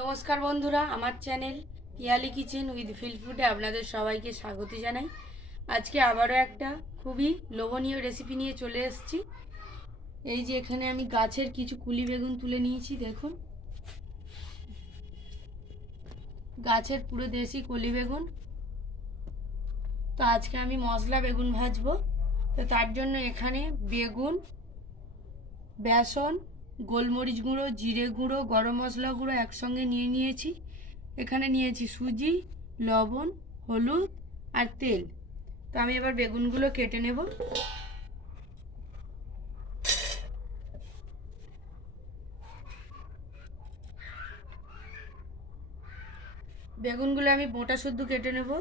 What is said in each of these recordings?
নমস্কার বন্ধুরা, আমার channel Piyali kitchen with feel ফুডে আপনাদের সবাইকে স্বাগত জানাই। আজকে আবারও একটা খুবই লোভনীয় রেসিপি নিয়ে চলে এসেছি। এই যে এখানে আমি গাছের কিছু কুলি বেগুন তুলে নিয়েছি, দেখুন গাছের পুরো দেশি কলি বেগুন। তো আজকে আমি মশলা বেগুন ভাজবো। তো তার জন্য এখানে বেগুন, বেসন, গোলমরিচ গুঁড়ো, জিরে গুঁড়ো, গরম মশলা গুঁড়ো একসঙ্গে নিয়ে নিয়েছি। এখানে নিয়েছি সুজি, লবণ, হলুদ আর তেল। তো আমি এবার বেগুনগুলো কেটে নেব। বেগুনগুলো আমি মোটা শুদ্ধ কেটে নেব।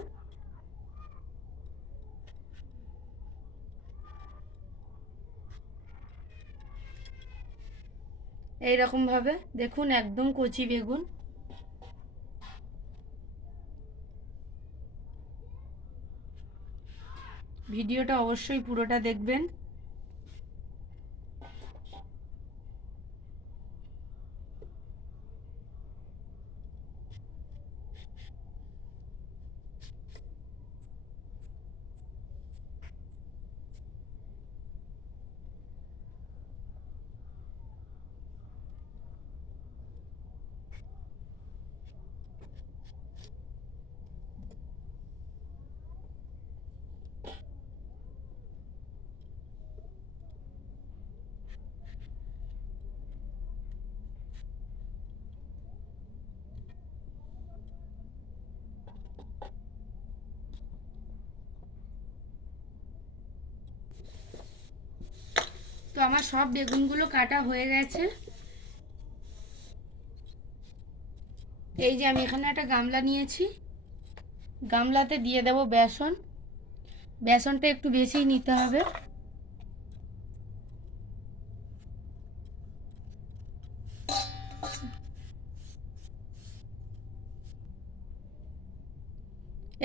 এই রকম ভাবে দেখুন, একদম কচি বেগুন। ভিডিওটা অবশ্যই পুরোটা দেখবেন। তো আমার সব বেগুনগুলো কাটা হয়ে গেছে। এই যে আমি এখানে একটা গামলা নিয়েছি, গামলাতে দিয়ে দেব বেসন। বেসনটা একটু বেশিই নিতে হবে।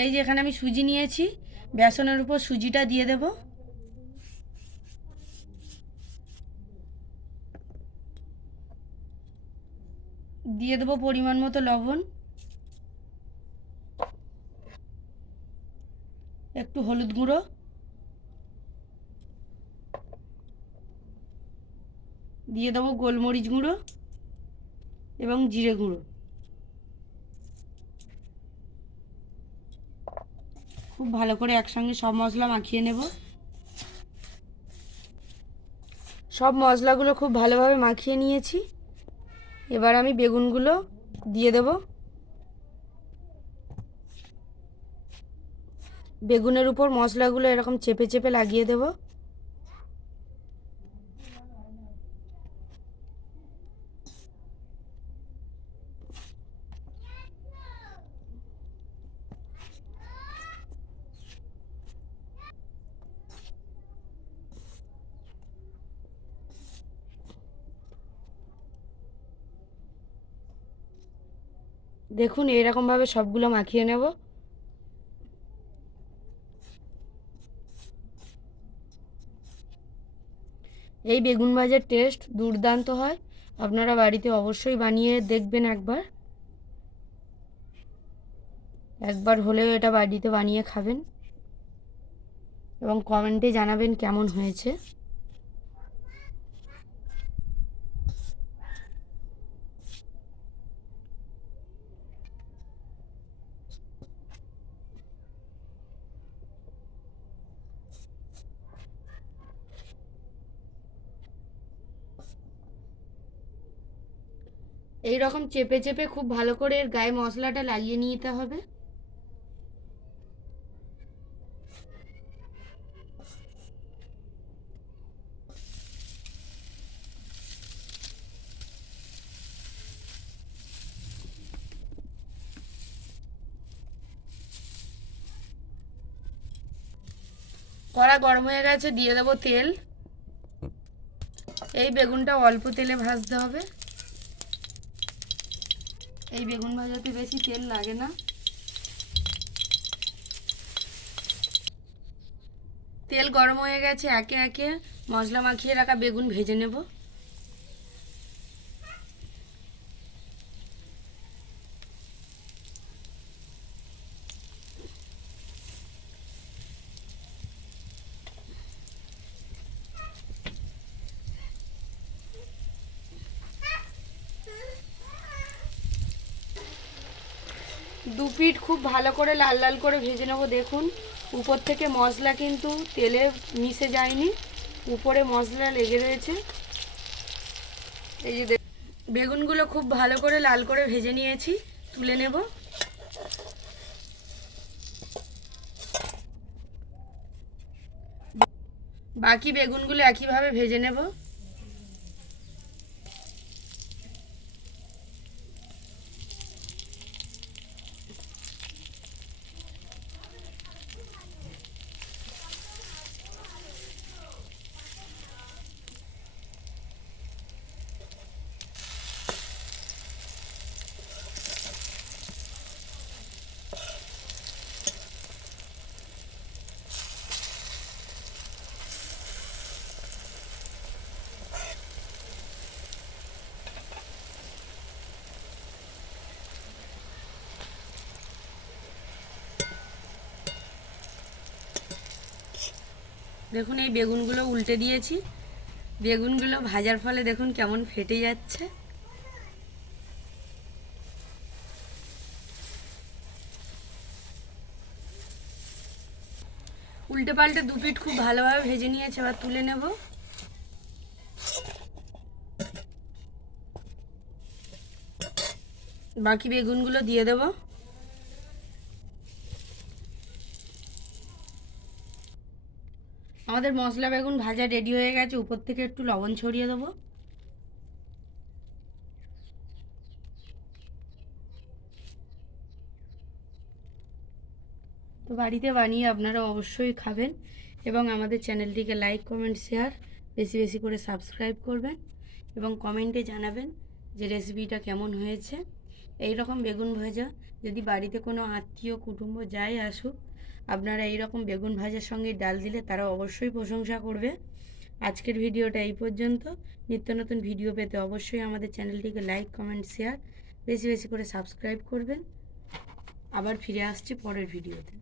এই যে এখানে আমি সুজি নিয়েছি, বেসনের উপর সুজিটা দিয়ে দেব। দিয়ে দেবো পরিমাণ মতো লবণ, একটু হলুদ গুঁড়ো, দিয়ে দেবো গোলমরিচ গুঁড়ো এবং জিরে গুঁড়ো। খুব ভালো করে একসঙ্গে সব মশলা মাখিয়ে নেব। সব মশলাগুলো খুব ভালোভাবে মাখিয়ে নিয়েছি। এবার আমি বেগুনগুলো দিয়ে দেব। বেগুনের উপর মশলাগুলো এরকম চেপে চেপে লাগিয়ে দেব। দেখুন এইরকমভাবে সবগুলো মাখিয়ে নেব। এই বেগুন ভাজার টেস্ট দুর্দান্ত হয়, আপনারা বাড়িতে অবশ্যই বানিয়ে দেখবেন একবার। একবার হলেও এটা বাড়িতে বানিয়ে খাবেন এবং কমেন্টে জানাবেন কেমন হয়েছে। এই রকম চেপে চেপে খুব ভালো করে এর গায়ে মশলাটা লাগিয়ে নিতে হবে। কড়া গরম হয়ে গেছে, দিয়ে দেবো তেল। এই বেগুনটা অল্প তেলে ভাজতে হবে। এই বেগুন ভাজাতে বেশি তেল লাগে না। তেল গরম হয়ে গেছে, একে একে মশলা মাখিয়ে রাখা বেগুন ভেজে নেব। দু পিঠ খুব ভালো করে লাল লাল করে ভেজে নেবো। দেখুন উপর থেকে মশলা কিন্তু তেলে মিশে যায়নি, উপরে মশলা লেগে রয়েছে। এই যে বেগুনগুলো খুব ভালো করে লাল করে ভেজে নিয়েছি, তুলে নেব। বাকি বেগুনগুলো একইভাবে ভেজে নেব। দেখুন এই বেগুনগুলো উল্টে দিয়েছি, বেগুনগুলো ভাজার ফলে দেখুন কেমন ফেটে যাচ্ছে। উল্টে পাল্টে দু পিঠ খুব ভালোভাবে ভেজে নিয়েছে, এবার তুলে নেব। বাকি বেগুনগুলো দিয়ে দেব। আমাদের মশলা বেগুন ভাজা রেডি হয়ে গেছে, উপর থেকে একটু লবণ ছড়িয়ে দেবো। তো বাড়িতে বানিয়ে আপনারা অবশ্যই খাবেন এবং আমাদের চ্যানেলটিকে লাইক কমেন্ট শেয়ার বেশি বেশি করে সাবস্ক্রাইব করবেন এবং কমেন্টে জানাবেন যে রেসিপিটা কেমন হয়েছে। এই রকম বেগুন ভাজা যদি বাড়িতে কোনো আত্মীয় কুটুম্ব যাই আসুক, আপনারা এই রকম বেগুন ভাজার সঙ্গে ডাল দিলে তারা অবশ্যই প্রশংসা করবে। আজকের ভিডিওটা এই পর্যন্ত। নিত্য নতুন ভিডিও পেতে অবশ্যই আমাদের চ্যানেলটিকে লাইক কমেন্ট শেয়ার বেশি বেশি করে সাবস্ক্রাইব করবেন। আবার ফিরে আসছি পরের ভিডিওতে।